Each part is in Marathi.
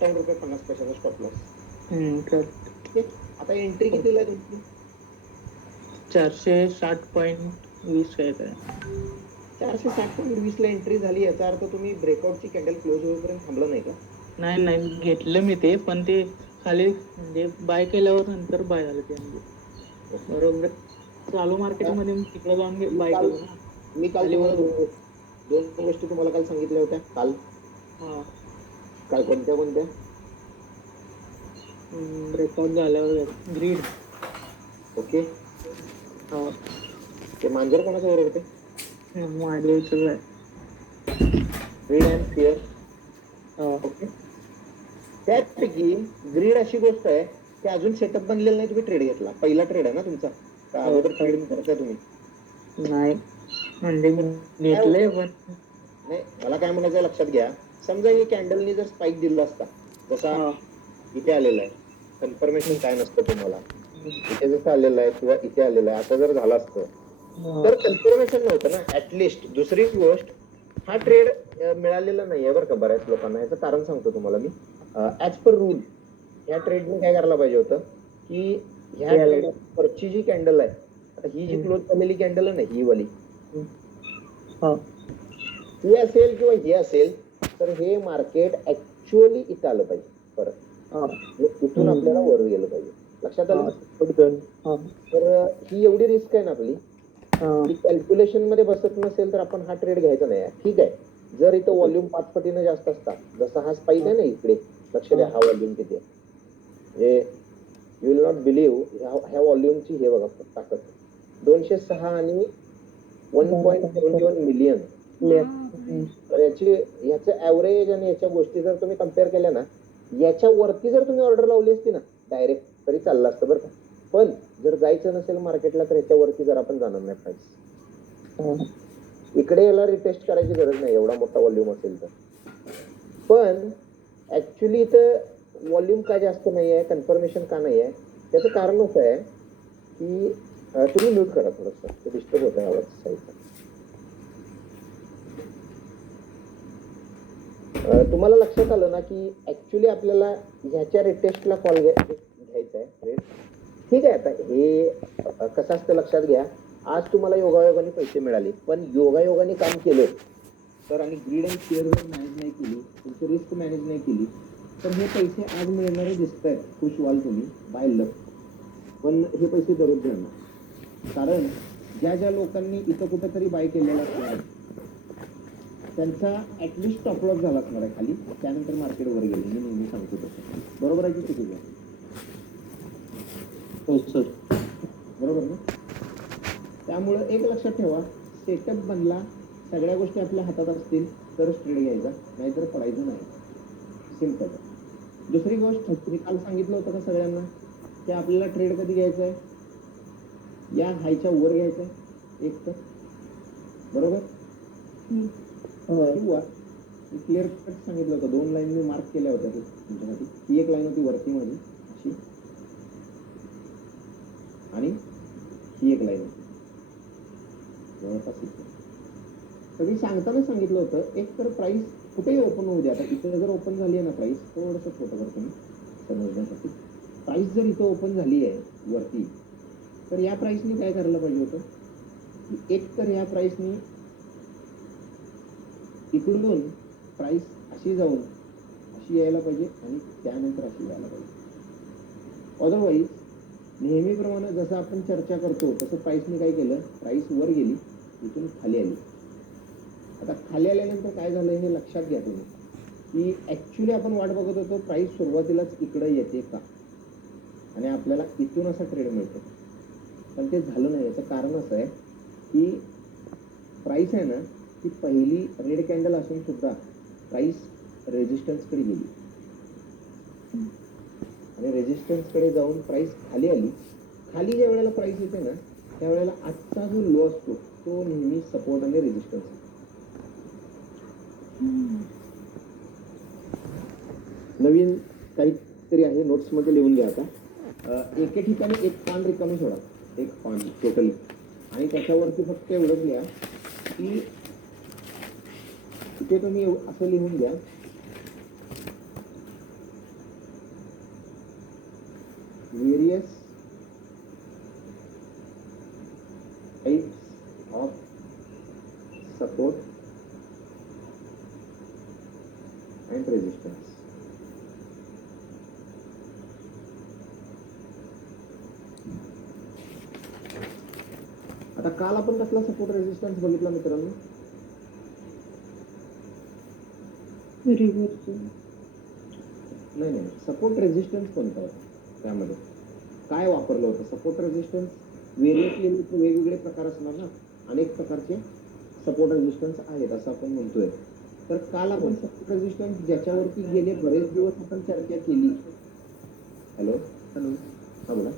₹58.50 स्टॉप लॉस. करेक्ट. आता एंट्री कितीला आहे तुमची? 460.20 काय काय. 460.20 ला एंट्री झाली, याचा अर्थ तुम्ही ब्रेकआउटची कॅन्डल क्लोज होईपर्यंत थांबलं नाही का? नाही घेतलं मी ते, पण ते खाली म्हणजे बाय केल्यावर नंतर बाय झालं ते, म्हणजे बरोबर चालू मार्केटमध्ये तिकडे जाऊन बाय केलं ना. मी काल तुम्हाला दोन गोष्टी तुम्हाला काल सांगितल्या होत्या. काल काय कोणत्या ब्रेकआउट झाल्यावर ग्रीड. ओके. ते मांजर कोणाच्या बरोबर होते? माझ्या इथं आहे. Greed and fear. ओके. त्यापैकी ग्रीड अशी गोष्ट आहे की अजून सेटअप बनलेलं नाही, तुम्ही ट्रेड घेतला, पहिला ट्रेड आहे ना तुमचा, अगोदर ट्रेडिंग करताय तुम्ही? नाही म्हणजे घेतलंय पण नाही. मला काय म्हणायचं लक्षात घ्या, समजा ही कॅन्डलनी जर स्पाइक दिला असता, जसा इथे आलेला आहे, कन्फर्मेशन काय नसतं तुम्हाला, इथे जसं आलेलं आहे किंवा इथे आलेलं आहे, असं जर झालं असतं तर कन्फर्मेशन नव्हतं ना. ऍटलिस्ट दुसरी गोष्ट, हा ट्रेड मिळालेला नाहीये बरं का बऱ्याच लोकांना. याचं कारण सांगतो तुम्हाला मी. ऍज पर रूल ह्या ट्रेडने काय करायला पाहिजे होतं की ह्या ट्रेड वरची जी कॅन्डल आहे, आता ही जी क्लोज झालेली कॅन्डल आहे ना, ही वाली, ही असेल किंवा हे असेल, तर हे मार्केट ऍक्च्युअली इथं आलं पाहिजे परत, इथून आपल्याला वर गेलं पाहिजे. लक्षात आलं? तर ही एवढी रिस्क आहे ना आपली, की कॅल्क्युलेशन मध्ये बसत नसेल तर आपण हा ट्रेड घ्यायचा नाही. ठीक आहे, जर इथं व्हॉल्यूम 5 पटीने जास्त असता, जसा हा स्पाइक आहे ना इकडे, लक्ष द्या हा व्हॉल्यूम किती आहे, म्हणजे यू विल नॉट बिलीव्ह ह्या व्हॉल्यूमची हे बघा ताकद, 206 आणि 1.71 मिलियन. तर ह्याचं ऍव्हरेज आणि याच्या गोष्टी जर तुम्ही कम्पेअर केल्या ना, याच्या वरती जर तुम्ही ऑर्डर लावली असती ना डायरेक्ट, तरी चाललं असतं बरं का. पण जर जायचं नसेल मार्केटला तर याच्यावरती जर आपण जाणार नाही प्राइस. इकडे याला रिटेस्ट करायची गरज नाही, एवढा मोठा व्हॉल्यूम असेल तर. पण ऍक्च्युली इथं व्हॉल्यूम का जास्त नाहीये, कन्फर्मेशन का नाहीये, त्याचं कारण असं आहे की तुम्ही म्यूट करा थोडंसं, ते डिस्टर्ब होत आहे आवाज साईडचा. तुम्हाला लक्षात आलं ना की ऍक्च्युली आपल्याला ह्याच्या रिटेस्टला कॉल घ्यायचा आहे. ठीक आहे, आता हे कसं असतं लक्षात घ्या, आज तुम्हाला योगायोगाने पैसे मिळाले, पण योगायोगाने काम केलं तर, आणि ग्रीड अँड शेअर जर मॅनेज नाही केली, तुमची रिस्क मॅनेज नाही केली, तर हे पैसे आज मिळणारे दिसत आहेत, खुश व्हाल तुम्ही, बाय लक. पण हे पैसे दररोज जाणार, कारण ज्या ज्या लोकांनी इथं कुठेतरी बाय केलेला असणार त्यांचा ऍटलिस्ट स्टॉप लॉस झाला असणार आहे खाली, त्यानंतर मार्केट वर गेले. मी नेहमी सांगतो तसं. बरोबर आहे की चुकीचं आहे? हो सर, बरोबर ना. त्यामुळं एक लक्षात ठेवा, सेटअप बनला, सगळ्या गोष्टी आपल्या हातात असतील तरच ट्रेड घ्यायचा, नाहीतर पडायचं नाही. सिम्पल. दुसरी गोष्ट, मी काल सांगितलं होतं का सगळ्यांना की आपल्याला ट्रेड कधी घ्यायचा आहे, या हायच्या वर घ्यायचा आहे एक तर, बरोबर. किंवा क्लिअर कट सांगितलं होतं, 2 लाईन मी मार्क केल्या होत्या तुमच्यासाठी. ही एक लाईन होती वरती माझी अशी, आणि ही एक लाईन होती जवळपास इथे. तर मी सांगताना सांगितलं होतं, एक तर प्राइस कुठेही ओपन होऊ द्या, आता इथे जर ओपन झाली आहे ना प्राइस, थोडंसं छोटं करतो मी समजण्यासाठी. प्राइस जर इथं ओपन झाली आहे वरती, तर या प्राइसनी काय करायला पाहिजे होतं की एक तर या प्राइसनी इकडून प्राइस अशी जाऊन अशी यायला पाहिजे आणि त्यानंतर अशी यायला पाहिजे. अदरवाईज नेहमीप्रमाणे जसं आपण चर्चा करतो तसं प्राइसने काय केलं, प्राइस वर गेली, इथून खाली आली. आता खाली आल्यानंतर काय झालं हे लक्षात घ्या तुम्ही, की ऍक्च्युली आपण वाट बघत होतो प्राइस सुरुवातीलाच इकडे येते का, आणि आपल्याला इथून असा ट्रेड मिळतो, पण ते झालं नाही. याचं कारण असं आहे की प्राइस आहे ना, ती पहिली रेड कॅन्डल असून सुद्धा प्राइस रेजिस्टन्स कडे गेली, आणि रेजिस्टन्स कडे जाऊन प्राइस खाली आली. खाली ज्या वेळेला प्राइस येते ना, त्यावेळेला आजचा जो लो असतो तो नेहमी सपोर्ट आणि रेजिस्टन्स. नवीन काहीतरी आहे, नोट्स मध्ये लिहून घ्या. आता एके ठिकाणी एक पान रिकामी सोडा, एक पान टोटली, आणि त्याच्यावरती फक्त एवढंच लिहा की इथे तुम्ही असं लिहून घ्या आता काल आपण कसला सपोर्ट रेजिस्टन्स बघितला मित्रांनो? नाही सपोर्ट रेजिस्टन्स कोणता होता त्यामध्ये? काय वापरलं होतं? सपोर्ट रेजिस्टन्स व्हेरियस लेवलचे वेगवेगळे प्रकार असणार ना, अनेक प्रकारचे सपोर्ट रेजिस्टन्स आहेत असं आपण म्हणतोय. तर काल आपण सपोर्ट रेजिस्टन्स ज्याच्यावरती गेले बरेच दिवस आपण चर्चा केली. हॅलो हॅलो हा बोला.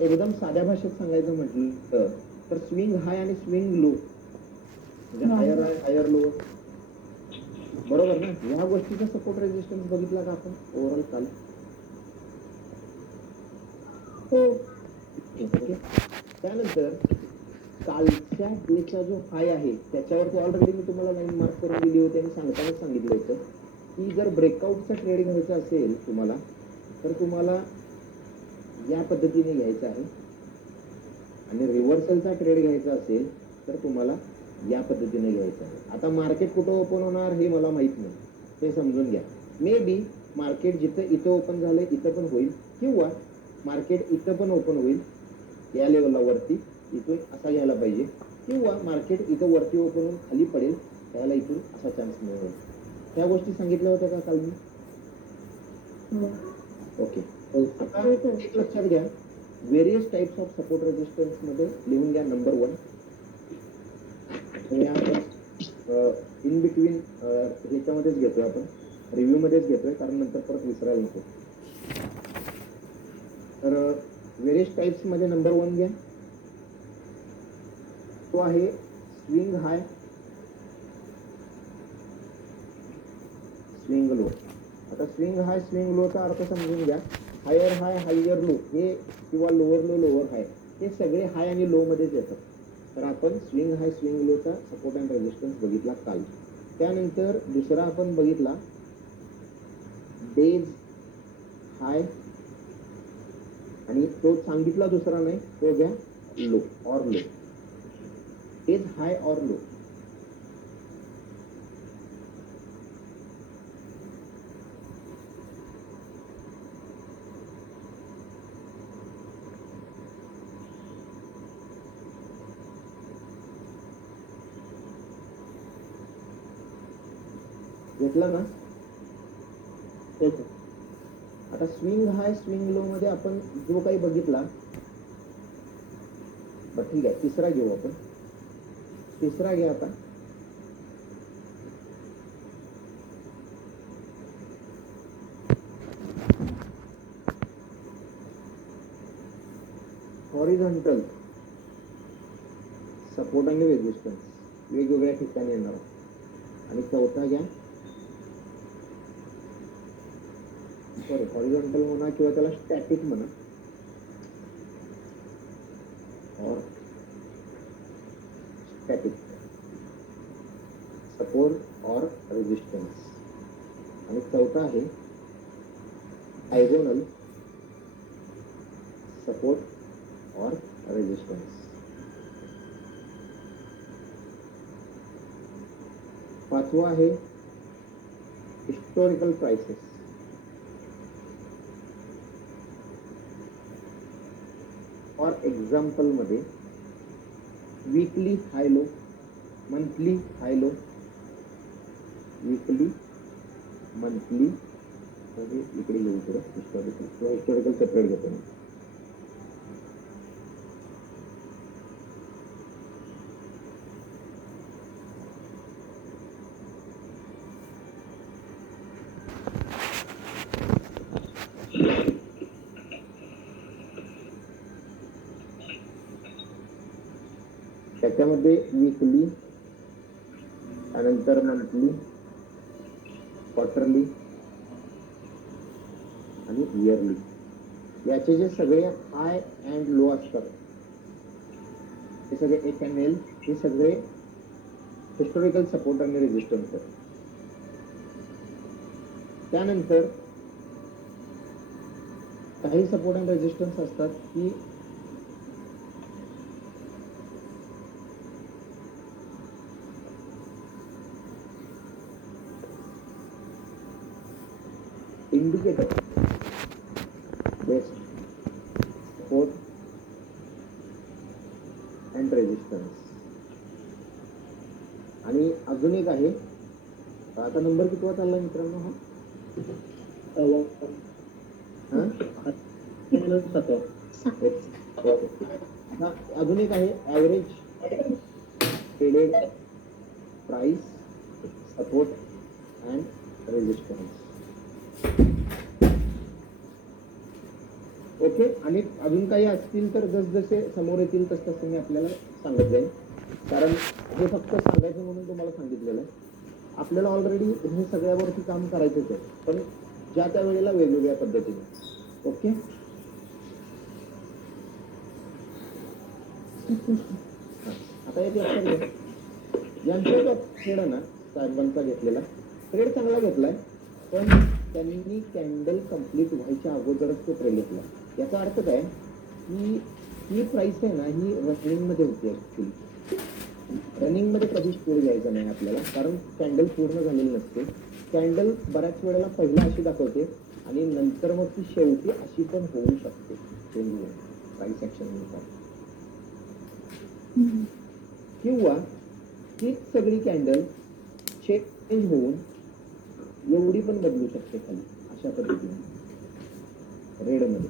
एकदम साध्या भाषेत सांगायचं म्हटलं तर स्विंग हाय आणि स्विंग लो म्हणजे हायर हाय हायर लो, बरोबर ना? ह्या गोष्टीचा सपोर्ट रेजिस्टन्स बघितला का आपण ओव्हरऑल काल? ओके. त्यानंतर कालच्या डेचा जो हाय आहे त्याच्यावरती ऑलरेडी मी तुम्हाला लाईन मार्क करून दिली होती आणि सांगतानाच सांगितलं होतं की जर ब्रेकआउटचा ट्रेड घ्यायचा असेल तुम्हाला तर तुम्हाला या पद्धतीने घ्यायचं आहे आणि रिव्हर्सलचा ट्रेड घ्यायचा असेल तर तुम्हाला या पद्धतीने घ्यायचं आहे. आता मार्केट कुठं ओपन होणार हे मला माहित नाही, ते समजून घ्या. मे बी मार्केट जिथं इथं ओपन झालंय इथं पण होईल किंवा मार्केट इथं पण ओपन होईल या लेवलला वरती, इथून असा घ्यायला पाहिजे, किंवा मार्केट इथं वरती ओपन होऊन खाली पडेल त्याला इथून असा चान्स मिळेल. त्या गोष्टी सांगितल्या होत्या का काल मी? ओके. आता एक लक्षात घ्या, various types of support resistance मध्ये लिहून घ्या. नंबर 1 इन बिटवीन ह्याच्यामध्येच घेतोय आपण, रिव्ह्यू मध्येच घेतोय कारण नंतर परत विसरायला नको. तर व्हेरियस टाइप्स मध्ये नंबर 1 घ्या, तो आहे स्विंग हाय स्विंग लो. आता स्विंग हाय स्विंग लो चा अर्थ समजून घ्या. हायर हाय हायर लो हे किंवा लोअर लो लोअर हाय हे सगळे हाय आणि लो मध्येच येतात. तर आपण स्विंग हाय स्विंग लो चा सपोर्ट अँड रेजिस्टन्स बघितला काल. त्यानंतर दुसरा आपण बघितला डेज हाय आणि तो सांगितला दुसरा नाही, तो घ्या low or low. Days high or low. घेतला ना? आता स्विंग हाय स्विंग लो मध्ये आपण जो काही बघितला, बर ठीक आहे, तिसरा घेऊ आपण. तिसरा घ्या आता. हॉरिझॉन्टल सपोर्ट आणि रेजिस्टन्स वेगवेगळ्या ठिकाणी येणार. आणि चौथा घ्या, सॉरी हॉरिझॉन्टल म्हणा किंवा त्याला स्टॅटिक म्हणा, और स्टॅटिक सपोर्ट और रेजिस्टन्स. आणि चौथा आहे डायगोनल सपोर्ट और रेजिस्टन्स. पाचवा आहे हिस्टोरिकल प्राइसेस. फॉर एक्झाम्पल मध्ये वीकली हाय लो, मंथली हाय लो, वीकली मंथली, इकडे येऊ थोडं हिस्टोरिकल किंवा हिस्टोरिकल सेपरेट घेतो मी. त्याच्यामध्ये वीकली, त्यानंतर मंथली, क्वार्टरली आणि इयरली, याचे जे सगळे हाय अँड लो असतात हे सगळे HML, हे सगळे हिस्टोरिकल सपोर्ट आणि रेजिस्टन्स आहेत. त्यानंतर काही सपोर्ट अँड रेजिस्टन्स असतात की indicator best support and resistance. आणि अजून एक आहे, आता नंबर कितवा चालला मित्रांनो हा? अजून एक आहे average traded price support and resistance. Okay. आणि अजून काही असतील तर जसजसे समोर येतील तसं मी आपल्याला सांगत जाईल, कारण हे फक्त सांगायचं म्हणून तुम्हाला सांगितलेलं आहे. आपल्याला ऑलरेडी हे सगळ्यावरती काम करायचंच आहे, पण ज्या त्या वेळेला वेगवेगळ्या पद्धतीने. ओके. आता एक लक्षात घ्या, यांचा जो ट्रेड ना साहेबांचा घेतलेला ट्रेड चांगला घेतलाय, पण त्यांनी कॅन्डल कम्प्लीट व्हायच्या अगोदरच तो ट्रेड घेतला. याचा अर्थ काय की ही प्राइस आहे ना ही रनिंग मध्ये होती. ऍक्च्युली रनिंग मध्ये कधीच ट्रेड घ्यायचा नाही आपल्याला, कारण कॅन्डल पूर्ण झालेली नसते. कॅन्डल बऱ्याच वेळेला पहिला अशी दाखवते आणि नंतर मग ती शेवटी अशी पण होऊ शकते प्राइस ऍक्शन नुसार. किंवा हीच सगळी कॅन्डल चेंज होऊन एवढी पण बदलू शकते खाली अशा पद्धतीने रेड मध्ये.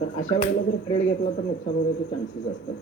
तर अशा वेळेला जर ट्रेड घेतला तर नुकसान होण्याचे चान्सेस असतात.